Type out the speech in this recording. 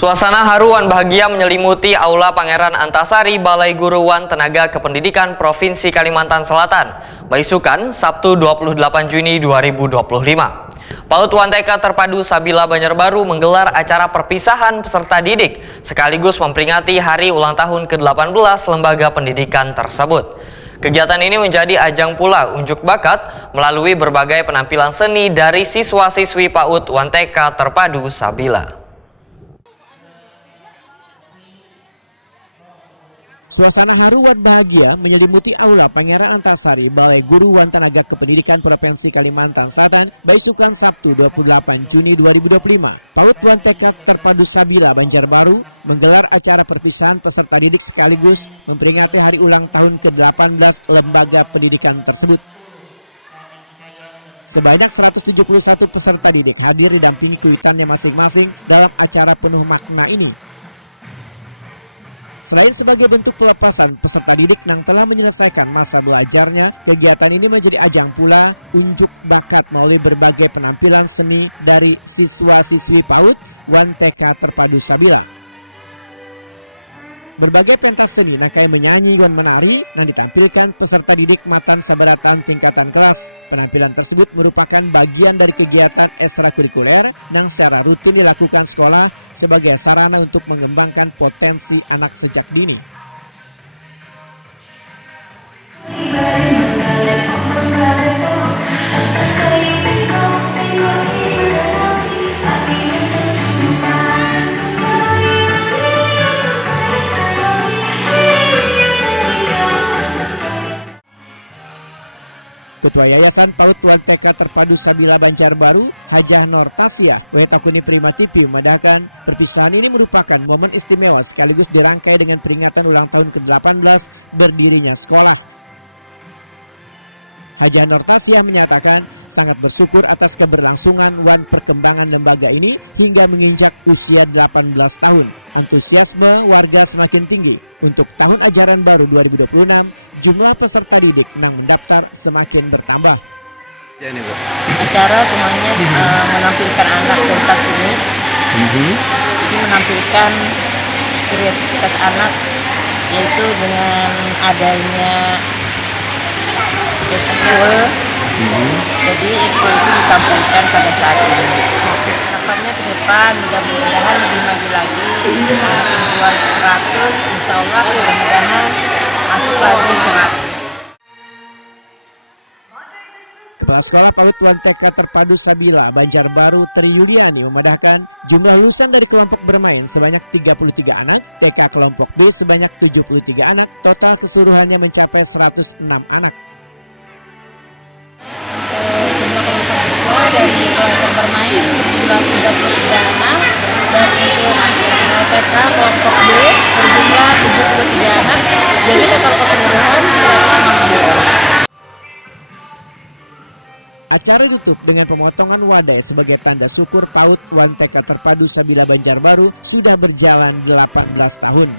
Suasana haru wan bahagia menyelimuti Aula Pangeran Antasari Balai Guru Wan Tenaga Kependidikan Provinsi Kalimantan Selatan, Baisukan, Sabtu 28 Juni 2025. PAUD Wan TK Terpadu Sabila Banjarbaru menggelar acara perpisahan peserta didik, sekaligus memperingati hari ulang tahun ke-18 lembaga pendidikan tersebut. Kegiatan ini menjadi ajang pula unjuk bakat melalui berbagai penampilan seni dari siswa-siswi PAUD Wan TK Terpadu Sabila. Suasana haru wan bahagia menyelimuti Aula Pangeran Antasari Balai Guru Wan Tenaga Kependidikan Provinsi Kalimantan Selatan, Baisukan, Sabtu 28 Juni 2025. PAUD Wan TK Terpadu Sabila Banjarbaru menggelar acara perpisahan peserta didik sekaligus memperingati hari ulang tahun ke-18 lembaga pendidikan tersebut. Sebanyak 171 peserta didik hadir didampingi kuitannya masing-masing dalam acara penuh makna ini. Selain sebagai bentuk pelepasan peserta didik yang telah menyelesaikan masa belajarnya, kegiatan ini menjadi ajang pula unjuk bakat melalui berbagai penampilan seni dari siswa-siswi PAUD Wan TK Terpadu Sabila. Berbagai pentas seni nakai menyanyi dan menari yang ditampilkan peserta didik matan sabaratan tingkatan kelas. Penampilan tersebut merupakan bagian dari kegiatan ekstrakurikuler yang secara rutin dilakukan sekolah sebagai sarana untuk mengembangkan potensi anak sejak dini. Ketua Yayasan PAUD Wan TK Terpadu Sabila Banjarbaru, Hajah Nortasia Wetakuni Prima TV memandahkan perpisahan ini merupakan momen istimewa sekaligus dirangkai dengan peringatan ulang tahun ke-18 berdirinya sekolah. Hajah Nortasia menyatakan sangat bersyukur atas keberlangsungan wan perkembangan lembaga ini hingga menginjak usia 18 tahun. Antusiasme warga semakin tinggi. Untuk tahun ajaran baru 2026, jumlah peserta didik yang mendaftar semakin bertambah. Acara semuanya menampilkan anak pentas ini. Jadi menampilkan kreativitas anak, yaitu dengan adanya ekskul. Jadi ekskul itu ditampilkan pada saat ini. Harapannya ke depan mudah-mudahan lebih maju lagi. 100, insya Allah mudah-mudahan masuk lagi 100. Kepala Sekolah PAUD Wan TK Terpadu Sabila Banjarbaru Tri Yuliani memadahkan jumlah lulusan dari kelompok bermain sebanyak 33 anak, TK kelompok B sebanyak 73 anak, total keseluruhannya mencapai 106 anak. Jumlah lulusan siswa dari kelompok bermain berjumlah 33 anak, dan untuk TK kelompok B berjumlah 73 anak, jadi total keseluruhan 160. Acara ditutup dengan pemotongan wadai sebagai tanda syukur PAUD Wan TK Terpadu Sabila Banjarbaru sudah berjalan 18 tahun.